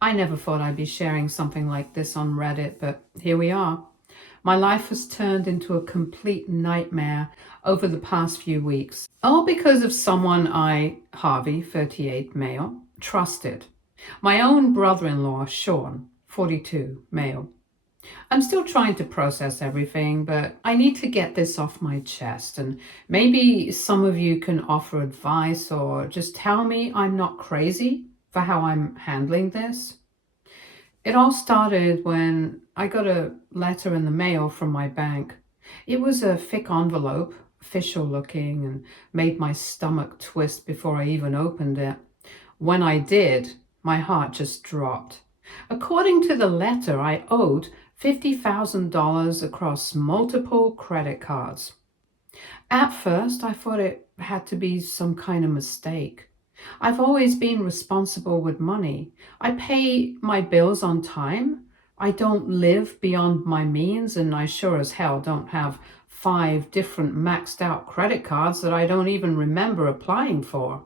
I never thought I'd be sharing something like this on Reddit, but here we are. My life has turned into a complete nightmare over the past few weeks, all because of someone Harvey, 38, male, trusted. My own brother-in-law, Sean, 42, male. I'm still trying to process everything, but I need to get this off my chest, and maybe some of you can offer advice or just tell me I'm not crazy for how I'm handling this. It all started when I got a letter in the mail from my bank. It was a thick envelope, official looking, and made my stomach twist before I even opened it. When I did, my heart just dropped. According to the letter, I owed $50,000 across multiple credit cards. At first, I thought it had to be some kind of mistake. I've always been responsible with money. I pay my bills on time. I don't live beyond my means, and I sure as hell don't have 5 different maxed out credit cards that I don't even remember applying for.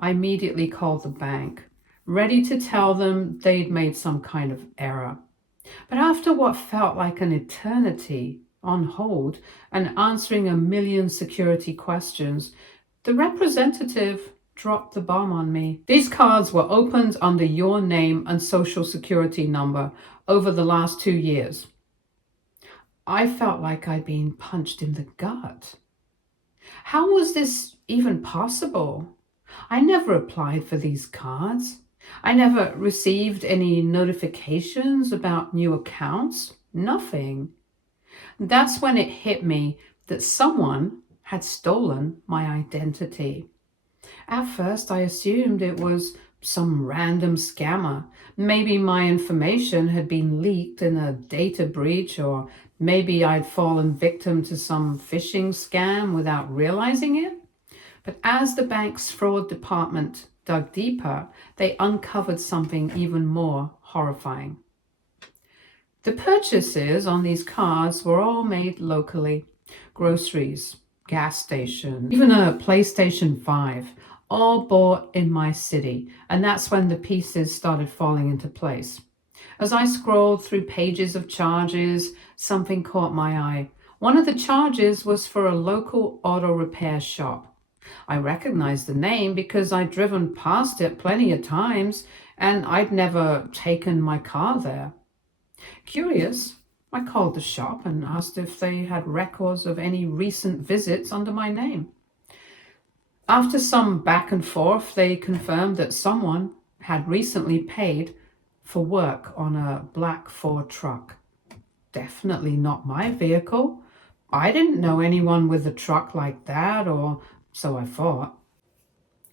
I immediately called the bank, ready to tell them they'd made some kind of error. But after what felt like an eternity on hold and answering a million security questions, the representative dropped the bomb on me. These cards were opened under your name and social security number over the last 2 years. I felt like I'd been punched in the gut. How was this even possible? I never applied for these cards. I never received any notifications about new accounts. Nothing. That's when it hit me that someone had stolen my identity. At first, I assumed it was some random scammer. Maybe my information had been leaked in a data breach, or maybe I'd fallen victim to some phishing scam without realizing it. But as the bank's fraud department dug deeper, they uncovered something even more horrifying. The purchases on these cards were all made locally. Groceries, gas station, even a PlayStation 5, all bought in my city. And that's when the pieces started falling into place. As I scrolled through pages of charges, something caught my eye. One of the charges was for a local auto repair shop. I recognized the name because I'd driven past it plenty of times and I'd never taken my car there. Curious, I called the shop and asked if they had records of any recent visits under my name. After some back and forth, they confirmed that someone had recently paid for work on a black Ford truck. Definitely not my vehicle. I didn't know anyone with a truck like that, or so I thought.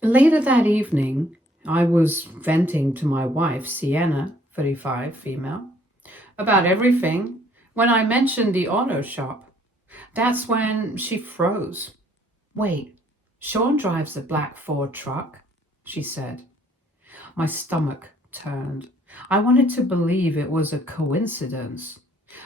Later that evening, I was venting to my wife, Sienna, 35, female, about everything when I mentioned the auto shop. That's when she froze. "Wait, Sean drives a black Ford truck," she said. My stomach turned. I wanted to believe it was a coincidence,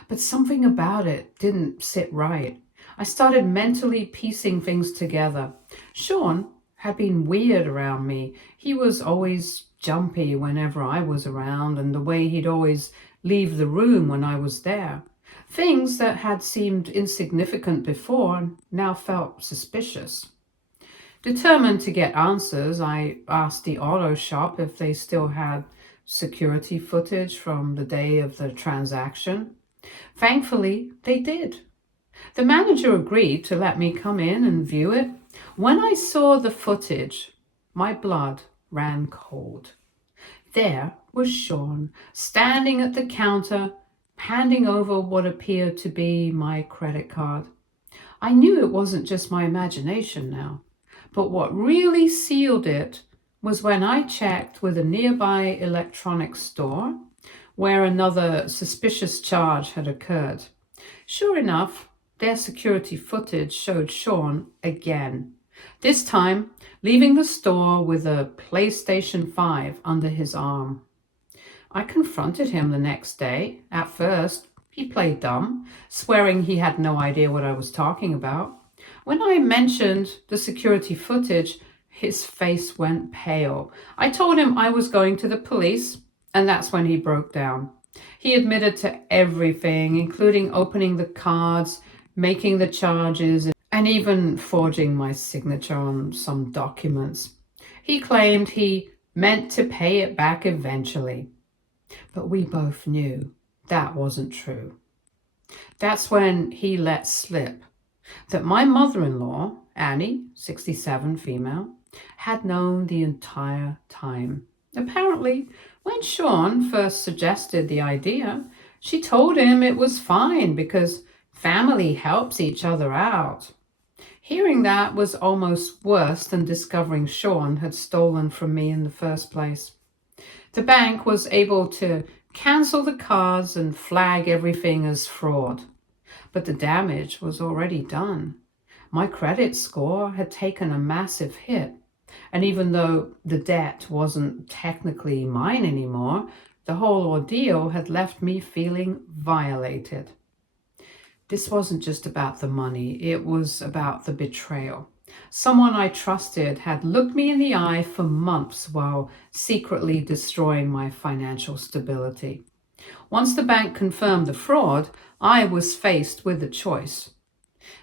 but something about it didn't sit right. I started mentally piecing things together. Sean had been weird around me. He was always jumpy whenever I was around, and the way he'd always leave the room when I was there. Things that had seemed insignificant before now felt suspicious. Determined to get answers, I asked the auto shop if they still had security footage from the day of the transaction. Thankfully, they did. The manager agreed to let me come in and view it. When I saw the footage, my blood ran cold. There was Sean, standing at the counter, handing over what appeared to be my credit card. I knew it wasn't just my imagination now, but what really sealed it was when I checked with a nearby electronics store where another suspicious charge had occurred. Sure enough, their security footage showed Sean again, this time leaving the store with a PlayStation 5 under his arm. I confronted him the next day. At first, he played dumb, swearing he had no idea what I was talking about. When I mentioned the security footage, his face went pale. I told him I was going to the police And that's when he broke down. He admitted to everything, including opening the cards, making the charges, and even forging my signature on some documents. He claimed he meant to pay it back eventually, but we both knew that wasn't true. That's when he let slip that my mother-in-law, Annie, 67, female, had known the entire time. Apparently, when Sean first suggested the idea, she told him it was fine because family helps each other out. Hearing that was almost worse than discovering Sean had stolen from me in the first place. The bank was able to cancel the cards and flag everything as fraud, but the damage was already done. My credit score had taken a massive hit, and even though the debt wasn't technically mine anymore, the whole ordeal had left me feeling violated. This wasn't just about the money, it was about the betrayal. Someone I trusted had looked me in the eye for months while secretly destroying my financial stability. Once the bank confirmed the fraud, I was faced with a choice: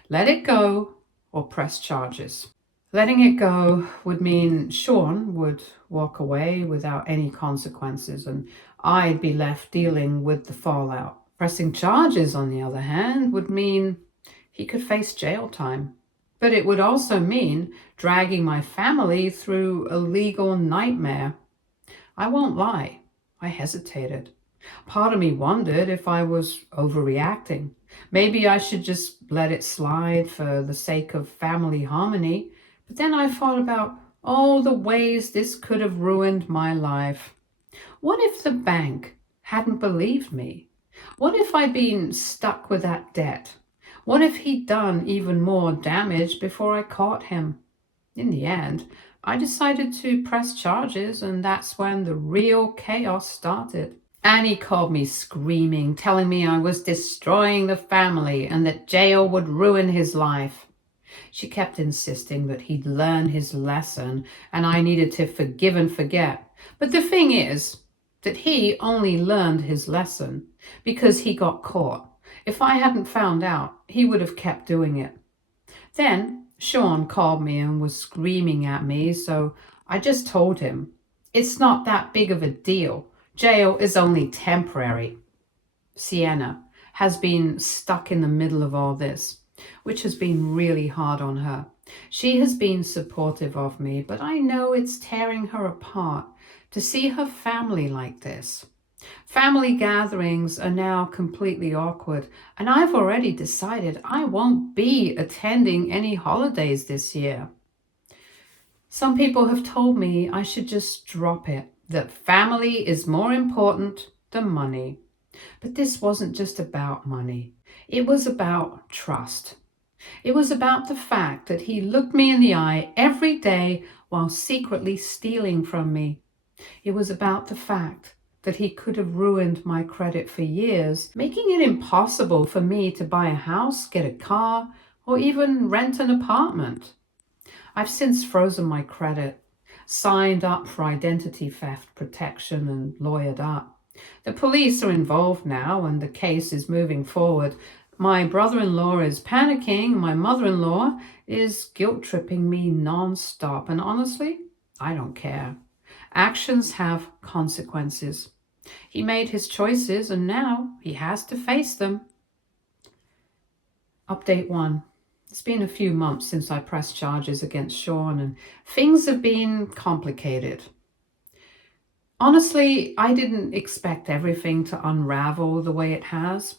let it go or press charges. Letting it go would mean Sean would walk away without any consequences, and I'd be left dealing with the fallout. Pressing charges, on the other hand, would mean he could face jail time. But it would also mean dragging my family through a legal nightmare. I won't lie, I hesitated. Part of me wondered if I was overreacting. Maybe I should just let it slide for the sake of family harmony. But then I thought about all the ways this could have ruined my life. What if the bank hadn't believed me? What if I'd been stuck with that debt? What if he'd done even more damage before I caught him? In the end, I decided to press charges, and that's when the real chaos started. Annie called me screaming, telling me I was destroying the family and that jail would ruin his life. She kept insisting that he'd learn his lesson and I needed to forgive and forget. But the thing is that he only learned his lesson because he got caught. If I hadn't found out, he would have kept doing it. Then Sean called me and was screaming at me, so I just told him, it's not that big of a deal. Jail is only temporary. Sienna has been stuck in the middle of all this, which has been really hard on her. She has been supportive of me, but I know it's tearing her apart to see her family like this. Family gatherings are now completely awkward, and I've already decided I won't be attending any holidays this year. Some people have told me I should just drop it, that family is more important than money. But this wasn't just about money. It was about trust. It was about the fact that he looked me in the eye every day while secretly stealing from me. It was about the fact that he could have ruined my credit for years, making it impossible for me to buy a house, get a car, or even rent an apartment. I've since frozen my credit, signed up for identity theft protection, and lawyered up. The police are involved now and the case is moving forward. My brother-in-law is panicking, my mother-in-law is guilt-tripping me non-stop, and honestly, I don't care. Actions have consequences. He made his choices and now he has to face them. Update 1. It's been a few months since I pressed charges against Sean and things have been complicated. Honestly, I didn't expect everything to unravel the way it has.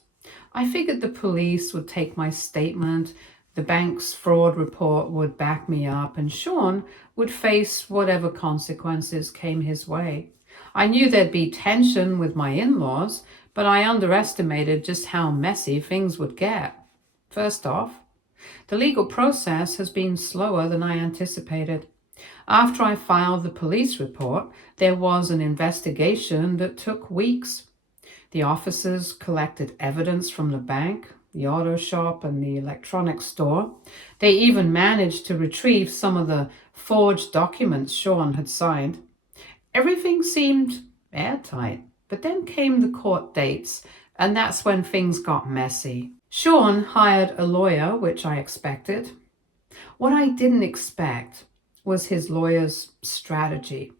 I figured the police would take my statement, the bank's fraud report would back me up, and Sean would face whatever consequences came his way. I knew there'd be tension with my in-laws, but I underestimated just how messy things would get. First off, the legal process has been slower than I anticipated. After I filed the police report, there was an investigation that took weeks. The officers collected evidence from the bank, the auto shop, and the electronics store. They even managed to retrieve some of the forged documents Sean had signed. Everything seemed airtight. But then came the court dates, and that's when things got messy. Sean hired a lawyer, which I expected. What I didn't expect was his lawyer's strategy.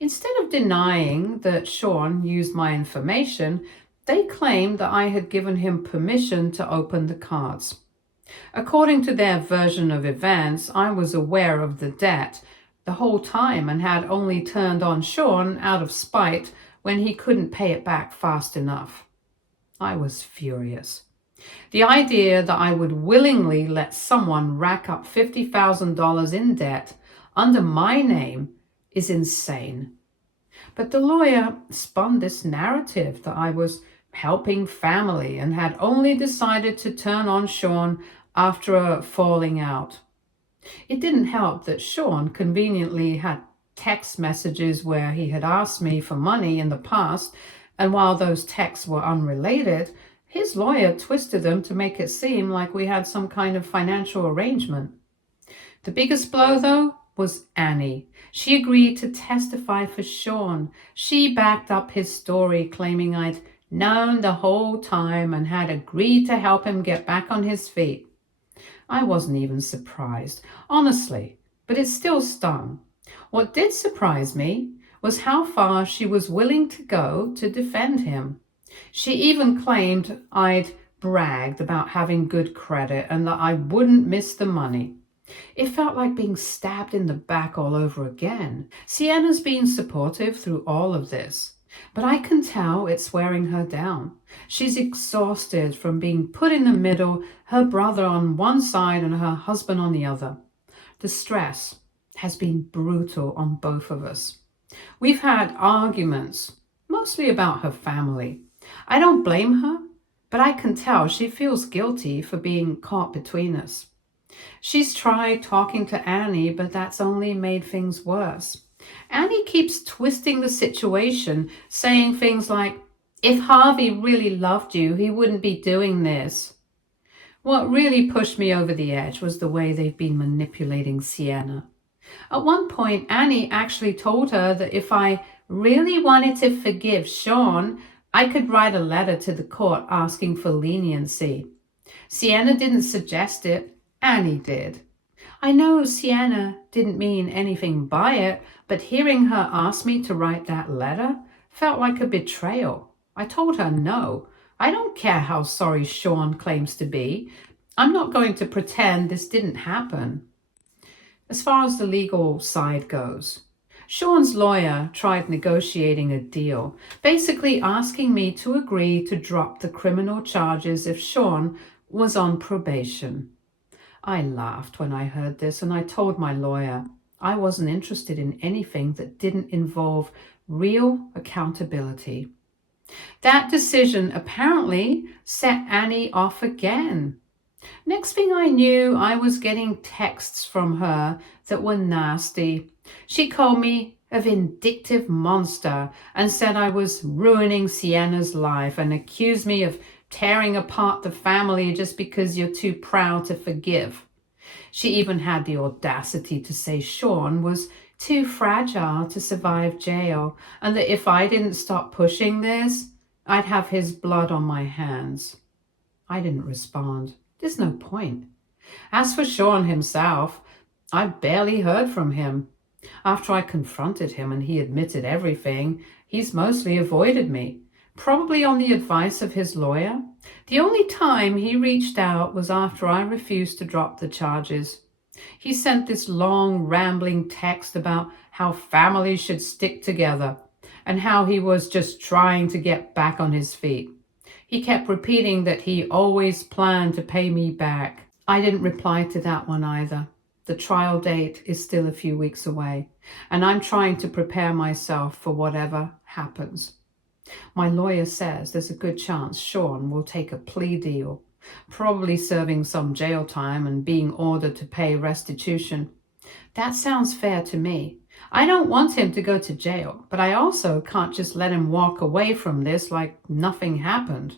Instead of denying that Sean used my information, they claimed that I had given him permission to open the cards. According to their version of events, I was aware of the debt the whole time and had only turned on Sean out of spite when he couldn't pay it back fast enough. I was furious. The idea that I would willingly let someone rack up $50,000 in debt under my name is insane. But the lawyer spun this narrative that I was helping family and had only decided to turn on Sean after a falling out. It didn't help that Sean conveniently had text messages where he had asked me for money in the past, and while those texts were unrelated, his lawyer twisted them to make it seem like we had some kind of financial arrangement. The biggest blow, though, was Annie. She agreed to testify for Sean. She backed up his story, claiming I'd known the whole time and had agreed to help him get back on his feet. I wasn't even surprised, honestly, but it still stung. What did surprise me was how far she was willing to go to defend him. She even claimed I'd bragged about having good credit and that I wouldn't miss the money. It felt like being stabbed in the back all over again. Sienna's been supportive through all of this, but I can tell it's wearing her down. She's exhausted from being put in the middle, her brother on one side and her husband on the other. The stress has been brutal on both of us. We've had arguments, mostly about her family. I don't blame her, but I can tell she feels guilty for being caught between us. She's tried talking to Annie, but that's only made things worse. Annie keeps twisting the situation, saying things like, "If Harvey really loved you, he wouldn't be doing this." What really pushed me over the edge was the way they've been manipulating Sienna. At one point, Annie actually told her that if I really wanted to forgive Sean, I could write a letter to the court asking for leniency. Sienna didn't suggest it, Annie did. I know Sienna didn't mean anything by it, but hearing her ask me to write that letter felt like a betrayal. I told her no. I don't care how sorry Sean claims to be. I'm not going to pretend this didn't happen. As far as the legal side goes, Sean's lawyer tried negotiating a deal, basically asking me to agree to drop the criminal charges if Sean was on probation. I laughed when I heard this, and I told my lawyer I wasn't interested in anything that didn't involve real accountability. That decision apparently set Annie off again. Next thing I knew, I was getting texts from her that were nasty. She called me a vindictive monster and said I was ruining Sienna's life and accused me of tearing apart the family just because you're too proud to forgive. She even had the audacity to say Sean was too fragile to survive jail and that if I didn't stop pushing this, I'd have his blood on my hands. I didn't respond. There's no point. As for Sean himself, I barely heard from him. After I confronted him and he admitted everything, he's mostly avoided me, probably on the advice of his lawyer. The only time he reached out was after I refused to drop the charges. He sent this long, rambling text about how families should stick together and how he was just trying to get back on his feet. He kept repeating that he always planned to pay me back. I didn't reply to that one either. The trial date is still a few weeks away, and I'm trying to prepare myself for whatever happens. My lawyer says there's a good chance Sean will take a plea deal, probably serving some jail time and being ordered to pay restitution. That sounds fair to me. I don't want him to go to jail, but I also can't just let him walk away from this like nothing happened.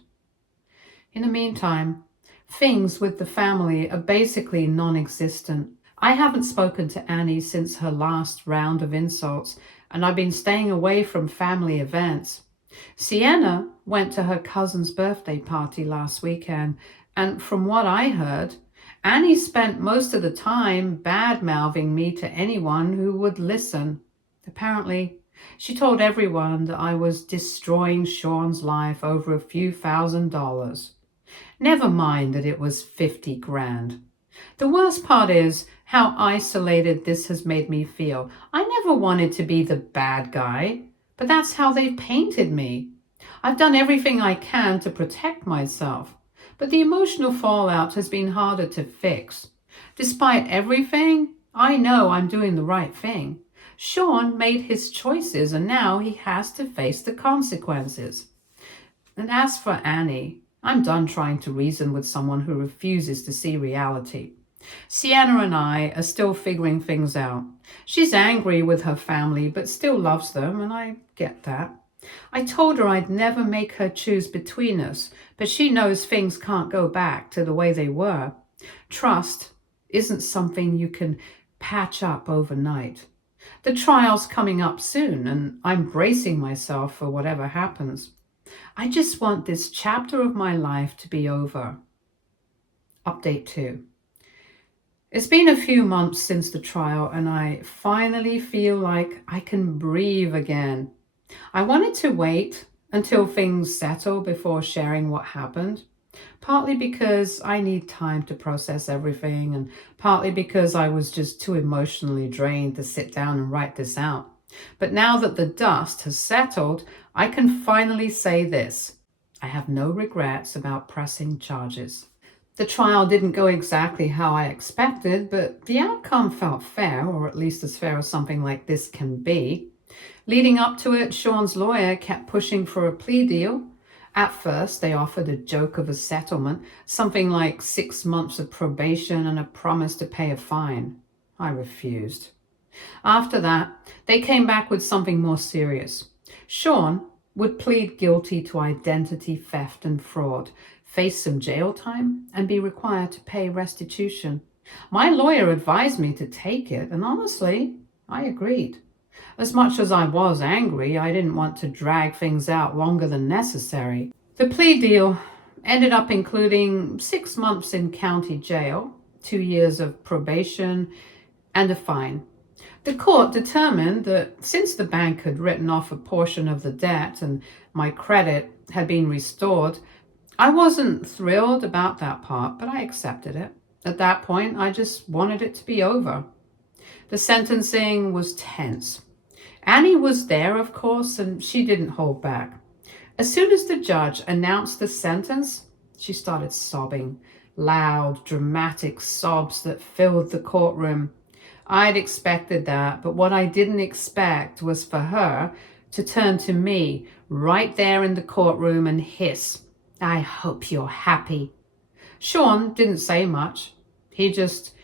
In the meantime, things with the family are basically non-existent. I haven't spoken to Annie since her last round of insults, and I've been staying away from family events. Sienna went to her cousin's birthday party last weekend, and from what I heard, Annie spent most of the time bad-mouthing me to anyone who would listen. Apparently, she told everyone that I was destroying Sean's life over a few $1,000s. Never mind that it was 50 grand. The worst part is how isolated this has made me feel. I never wanted to be the bad guy, but that's how they've painted me. I've done everything I can to protect myself, but the emotional fallout has been harder to fix. Despite everything, I know I'm doing the right thing. Sean made his choices and now he has to face the consequences. And as for Annie, I'm done trying to reason with someone who refuses to see reality. Sienna and I are still figuring things out. She's angry with her family, but still loves them, and I get that. I told her I'd never make her choose between us, but she knows things can't go back to the way they were. Trust isn't something you can patch up overnight. The trial's coming up soon, and I'm bracing myself for whatever happens. I just want this chapter of my life to be over. Update 2. It's been a few months since the trial, and I finally feel like I can breathe again. I wanted to wait until things settle before sharing what happened, partly because I need time to process everything, and partly because I was just too emotionally drained to sit down and write this out. But now that the dust has settled, I can finally say this: I have no regrets about pressing charges. The trial didn't go exactly how I expected, but the outcome felt fair, or at least as fair as something like this can be. Leading up to it, Sean's lawyer kept pushing for a plea deal. At first, they offered a joke of a settlement, something like 6 months of probation and a promise to pay a fine. I refused. After that, they came back with something more serious. Sean would plead guilty to identity theft and fraud, face some jail time, and be required to pay restitution. My lawyer advised me to take it, and honestly, I agreed. As much as I was angry, I didn't want to drag things out longer than necessary. The plea deal ended up including 6 months in county jail, 2 years of probation, and a fine. The court determined that since the bank had written off a portion of the debt and my credit had been restored, I wasn't thrilled about that part, but I accepted it. At that point, I just wanted it to be over. The sentencing was tense. Annie was there, of course, and she didn't hold back. As soon as the judge announced the sentence, she started sobbing, loud, dramatic sobs that filled the courtroom. I'd expected that, but what I didn't expect was for her to turn to me right there in the courtroom and hiss, "I hope you're happy." Sean didn't say much. He just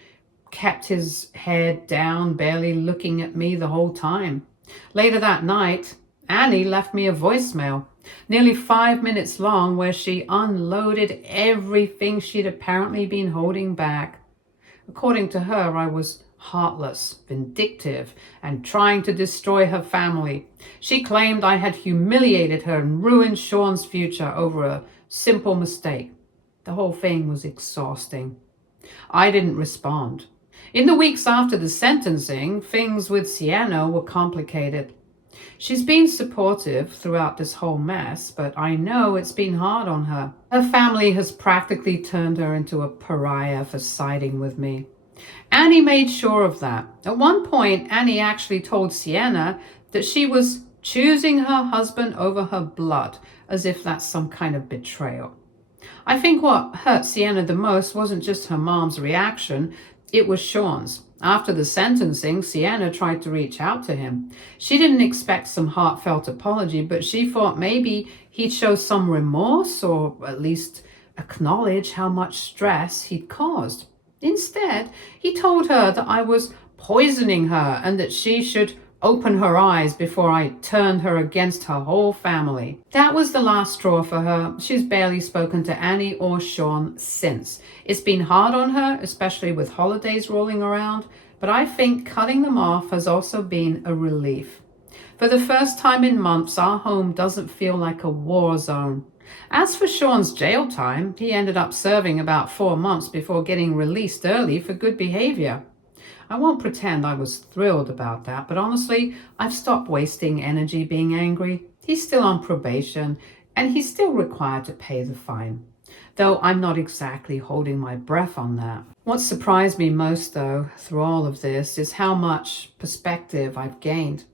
kept his head down, barely looking at me the whole time. Later that night, Annie left me a voicemail, nearly 5 minutes long, where she unloaded everything she'd apparently been holding back. According to her, I was heartless, vindictive, and trying to destroy her family. She claimed I had humiliated her and ruined Sean's future over a simple mistake. The whole thing was exhausting. I didn't respond. In the weeks after the sentencing, things with Sienna were complicated. She's been supportive throughout this whole mess, but I know it's been hard on her. Her family has practically turned her into a pariah for siding with me. Annie made sure of that. At one point, Annie actually told Sienna that she was choosing her husband over her blood, as if that's some kind of betrayal. I think what hurt Sienna the most wasn't just her mom's reaction, it was Sean's. After the sentencing, Sienna tried to reach out to him. She didn't expect some heartfelt apology, but she thought maybe he'd show some remorse or at least acknowledge how much stress he'd caused. Instead, he told her that I was poisoning her and that she should open her eyes before I turned her against her whole family. That was the last straw for her. She's barely spoken to Annie or Sean since. It's been hard on her, especially with holidays rolling around, but I think cutting them off has also been a relief. For the first time in months, our home doesn't feel like a war zone. As for Sean's jail time, he ended up serving about 4 months before getting released early for good behavior. I won't pretend I was thrilled about that, but honestly, I've stopped wasting energy being angry. He's still on probation, and he's still required to pay the fine. Though I'm not exactly holding my breath on that. What surprised me most, though, through all of this, is how much perspective I've gained.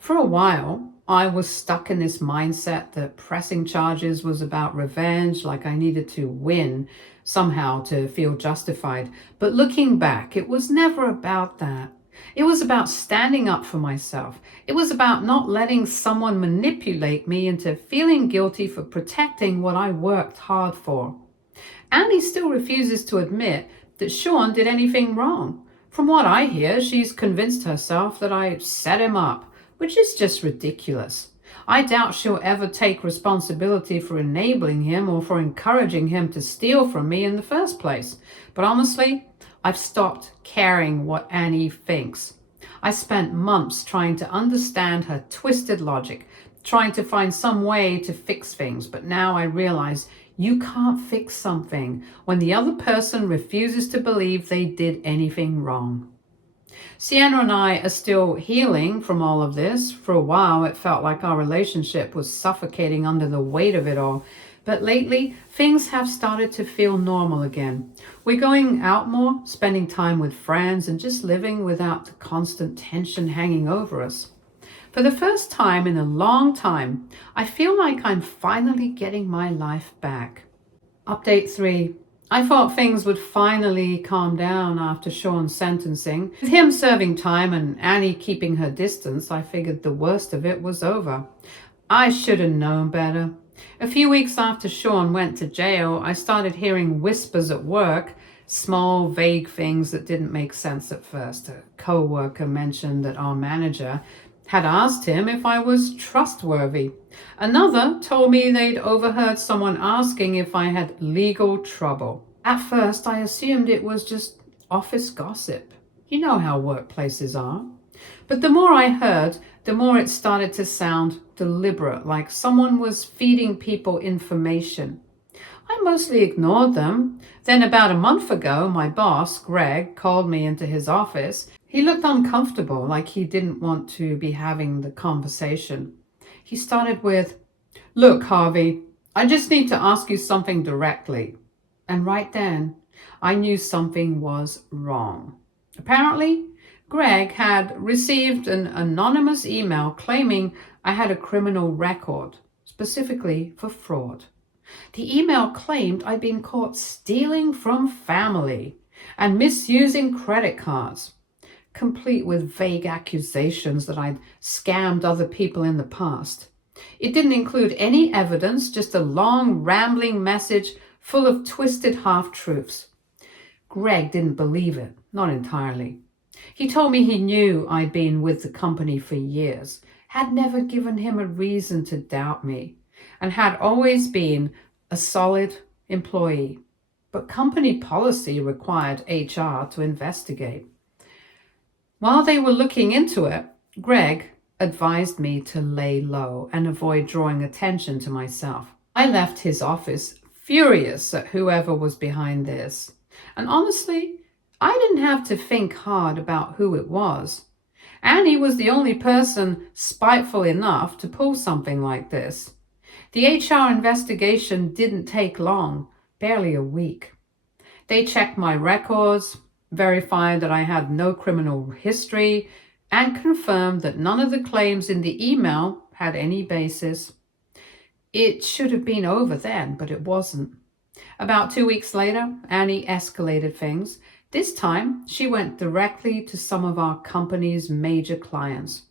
For a while, I was stuck in this mindset that pressing charges was about revenge, like I needed to win somehow to feel justified. But looking back, it was never about that. It was about standing up for myself. It was about not letting someone manipulate me into feeling guilty for protecting what I worked hard for. Annie still refuses to admit that Sean did anything wrong. From what I hear, she's convinced herself that I set him up, which is just ridiculous. I doubt she'll ever take responsibility for enabling him or for encouraging him to steal from me in the first place. But honestly, I've stopped caring what Annie thinks. I spent months trying to understand her twisted logic, trying to find some way to fix things, but now I realize you can't fix something when the other person refuses to believe they did anything wrong. Sienna and I are still healing from all of this. For a while, it felt like our relationship was suffocating under the weight of it all. But lately, things have started to feel normal again. We're going out more, spending time with friends, and just living without the constant tension hanging over us. For the first time in a long time, I feel like I'm finally getting my life back. Update 3. I thought things would finally calm down after Sean's sentencing. With him serving time and Annie keeping her distance, I figured the worst of it was over. I should have known better. A few weeks after Sean went to jail, I started hearing whispers at work, small, vague things that didn't make sense at first. A co-worker mentioned that our manager had asked him if I was trustworthy. Another told me they'd overheard someone asking if I had legal trouble. At first, I assumed it was just office gossip. You know how workplaces are. But the more I heard, the more it started to sound deliberate, like someone was feeding people information. I mostly ignored them. Then about a month ago, my boss, Greg, called me into his office. He looked uncomfortable, like he didn't want to be having the conversation. He started with, "Look, Harvey, I just need to ask you something directly." And right then, I knew something was wrong. Apparently, Greg had received an anonymous email claiming I had a criminal record, specifically for fraud. The email claimed I'd been caught stealing from family and misusing credit cards, complete with vague accusations that I'd scammed other people in the past. It didn't include any evidence, just a long, rambling message full of twisted half-truths. Greg didn't believe it, not entirely. He told me he knew I'd been with the company for years, had never given him a reason to doubt me, and had always been a solid employee. But company policy required HR to investigate. While they were looking into it, Greg advised me to lay low and avoid drawing attention to myself. I left his office furious at whoever was behind this. And honestly, I didn't have to think hard about who it was. Annie was the only person spiteful enough to pull something like this. The HR investigation didn't take long, barely a week. They checked my records, verified that I had no criminal history, and confirmed that none of the claims in the email had any basis. It should have been over then, but it wasn't. About 2 weeks later, Annie escalated things. This time, she went directly to some of our company's major clients.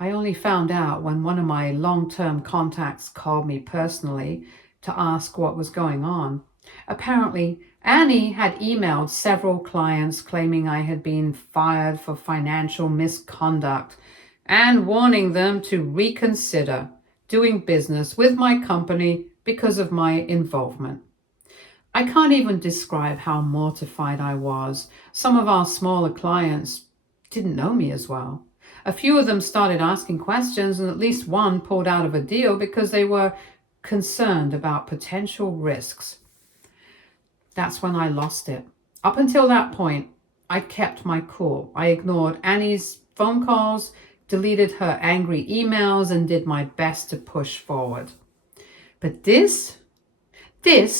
I only found out when one of my long-term contacts called me personally to ask what was going on. Apparently, Annie had emailed several clients claiming I had been fired for financial misconduct and warning them to reconsider doing business with my company because of my involvement. I can't even describe how mortified I was. Some of our smaller clients didn't know me as well. A few of them started asking questions, and at least one pulled out of a deal because they were concerned about potential risks. That's when I lost it. Up until that point, I kept my cool. I ignored Annie's phone calls, deleted her angry emails, and did my best to push forward. But this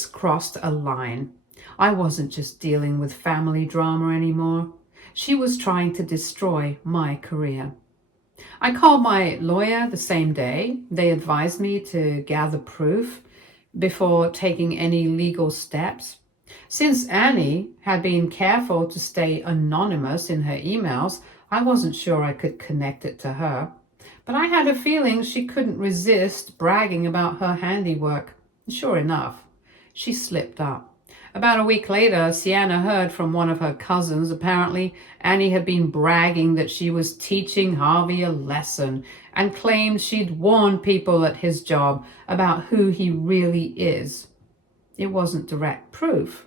crossed a line. I wasn't just dealing with family drama anymore. She was trying to destroy my career. I called my lawyer the same day. They advised me to gather proof before taking any legal steps. Since Annie had been careful to stay anonymous in her emails, I wasn't sure I could connect it to her. But I had a feeling she couldn't resist bragging about her handiwork. Sure enough, she slipped up. About a week later, Sienna heard from one of her cousins. Apparently, Annie had been bragging that she was teaching Harvey a lesson and claimed she'd warned people at his job about who he really is. It wasn't direct proof,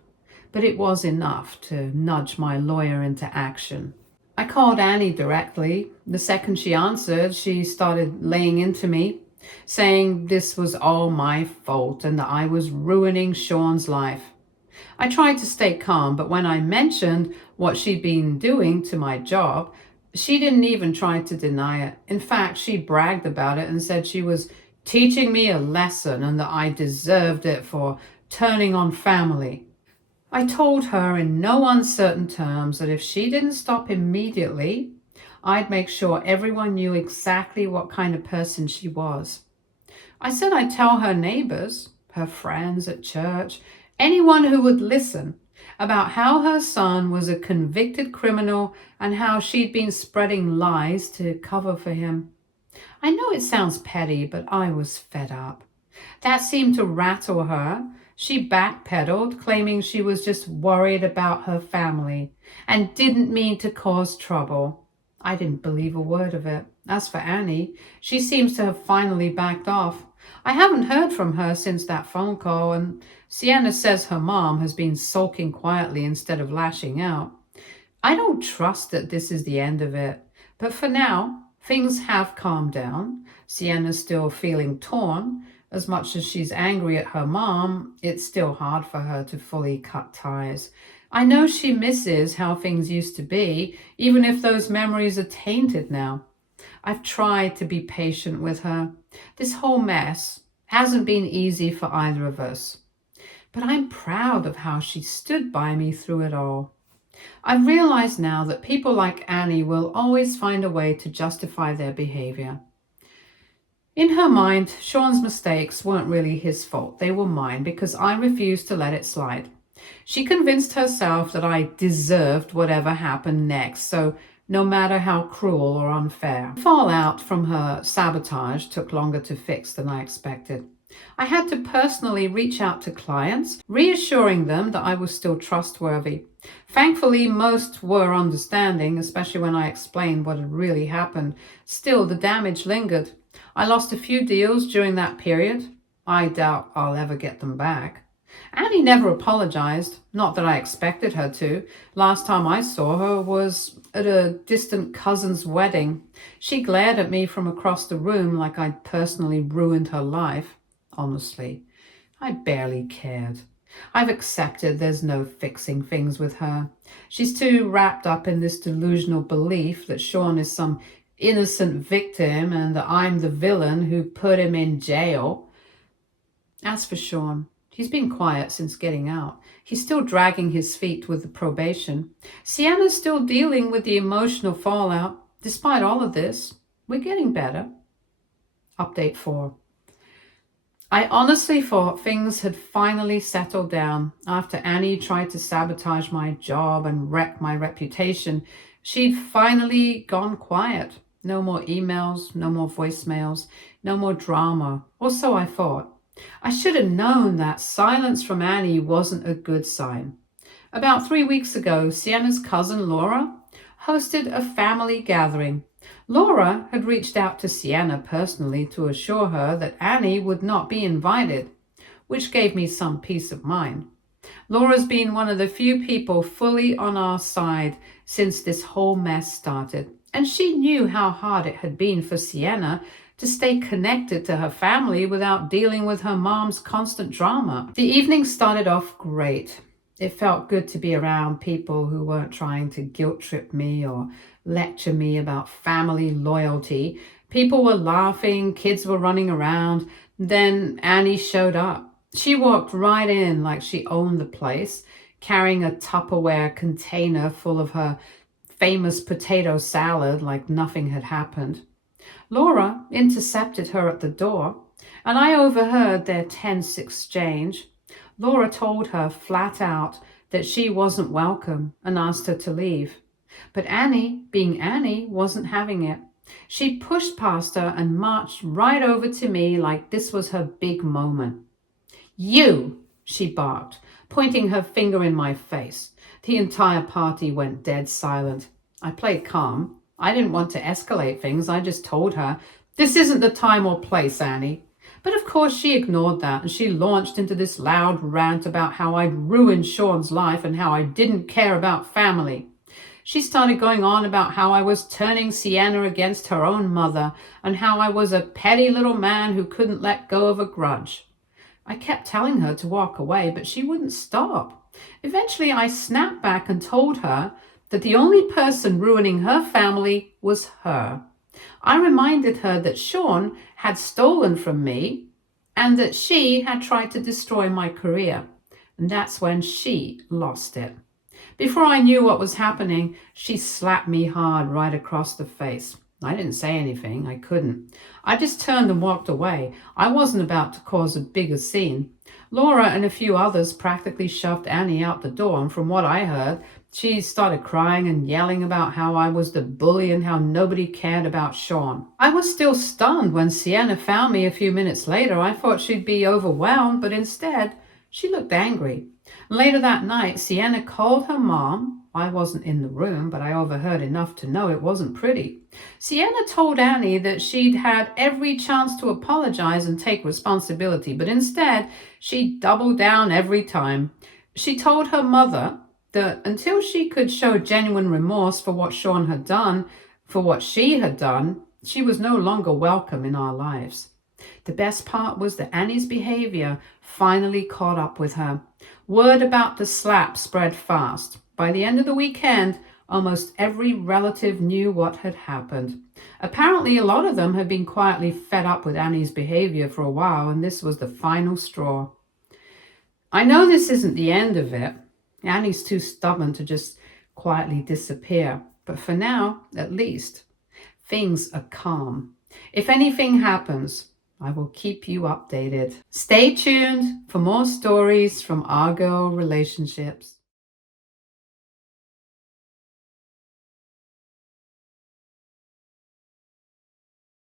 but it was enough to nudge my lawyer into action. I called Annie directly. The second she answered, she started laying into me, saying this was all my fault and that I was ruining Sean's life. I tried to stay calm, but when I mentioned what she'd been doing to my job, she didn't even try to deny it. In fact, she bragged about it and said she was teaching me a lesson and that I deserved it for turning on family. I told her in no uncertain terms that if she didn't stop immediately, I'd make sure everyone knew exactly what kind of person she was. I said I'd tell her neighbors, her friends at church, anyone who would listen, about how her son was a convicted criminal and how she'd been spreading lies to cover for him. I know it sounds petty, but I was fed up. That seemed to rattle her. She backpedaled, claiming she was just worried about her family and didn't mean to cause trouble. I didn't believe a word of it. As for Annie, she seems to have finally backed off. I haven't heard from her since that phone call, and Sienna says her mom has been sulking quietly instead of lashing out. I don't trust that this is the end of it, but for now, things have calmed down. Sienna's still feeling torn. As much as she's angry at her mom, it's still hard for her to fully cut ties. I know she misses how things used to be, even if those memories are tainted now. I've tried to be patient with her. This whole mess hasn't been easy for either of us. But I'm proud of how she stood by me through it all. I've realized now that people like Annie will always find a way to justify their behavior. In her mind, Sean's mistakes weren't really his fault. They were mine because I refused to let it slide. She convinced herself that I deserved whatever happened next, so no matter how cruel or unfair. The fallout from her sabotage took longer to fix than I expected. I had to personally reach out to clients, reassuring them that I was still trustworthy. Thankfully, most were understanding, especially when I explained what had really happened. Still, the damage lingered. I lost a few deals during that period. I doubt I'll ever get them back. Annie never apologized, not that I expected her to. Last time I saw her was at a distant cousin's wedding. She glared at me from across the room like I'd personally ruined her life. Honestly, I barely cared. I've accepted there's no fixing things with her. She's too wrapped up in this delusional belief that Sean is some innocent victim and that I'm the villain who put him in jail. As for Sean, he's been quiet since getting out. He's still dragging his feet with the probation. Sienna's still dealing with the emotional fallout. Despite all of this, we're getting better. Update 4. I honestly thought things had finally settled down after Annie tried to sabotage my job and wreck my reputation. She'd finally gone quiet. No more emails, no more voicemails, no more drama, or so I thought. I should have known that silence from Annie wasn't a good sign. About 3 weeks ago, Sienna's cousin Laura hosted a family gathering. Laura had reached out to Sienna personally to assure her that Annie would not be invited, which gave me some peace of mind. Laura's been one of the few people fully on our side since this whole mess started. And she knew how hard it had been for Sienna to stay connected to her family without dealing with her mom's constant drama. The evening started off great. It felt good to be around people who weren't trying to guilt trip me or lecture me about family loyalty. People were laughing, kids were running around. Then Annie showed up. She walked right in like she owned the place, carrying a Tupperware container full of her famous potato salad like nothing had happened. Laura intercepted her at the door, and I overheard their tense exchange. Laura told her flat out that she wasn't welcome and asked her to leave. But Annie, being Annie, wasn't having it. She pushed past her and marched right over to me like this was her big moment. "You!" she barked, pointing her finger in my face. The entire party went dead silent. I played calm. I didn't want to escalate things. I just told her, "This isn't the time or place, Annie." But of course she ignored that, and she launched into this loud rant about how I'd ruined Sean's life and how I didn't care about family. She started going on about how I was turning Sienna against her own mother and how I was a petty little man who couldn't let go of a grudge. I kept telling her to walk away, but she wouldn't stop. Eventually, I snapped back and told her that the only person ruining her family was her. I reminded her that Sean had stolen from me and that she had tried to destroy my career. And that's when she lost it. Before I knew what was happening, she slapped me hard right across the face. I didn't say anything. I couldn't. I just turned and walked away. I wasn't about to cause a bigger scene. Laura and a few others practically shoved Annie out the door, and from what I heard, she started crying and yelling about how I was the bully and how nobody cared about Sean. I was still stunned when Sienna found me a few minutes later. I thought she'd be overwhelmed, but instead, she looked angry. Later that night, Sienna called her mom. I wasn't in the room, but I overheard enough to know it wasn't pretty. Sienna told Annie that she'd had every chance to apologize and take responsibility, but instead, she doubled down every time. She told her mother that until she could show genuine remorse for what Sean had done, for what she had done, she was no longer welcome in our lives. The best part was that Annie's behavior finally caught up with her. Word about the slap spread fast. By the end of the weekend, almost every relative knew what had happened. Apparently, a lot of them had been quietly fed up with Annie's behavior for a while, and this was the final straw. I know this isn't the end of it. Annie's too stubborn to just quietly disappear. But for now, at least, things are calm. If anything happens, I will keep you updated. Stay tuned for more stories from our girl relationships.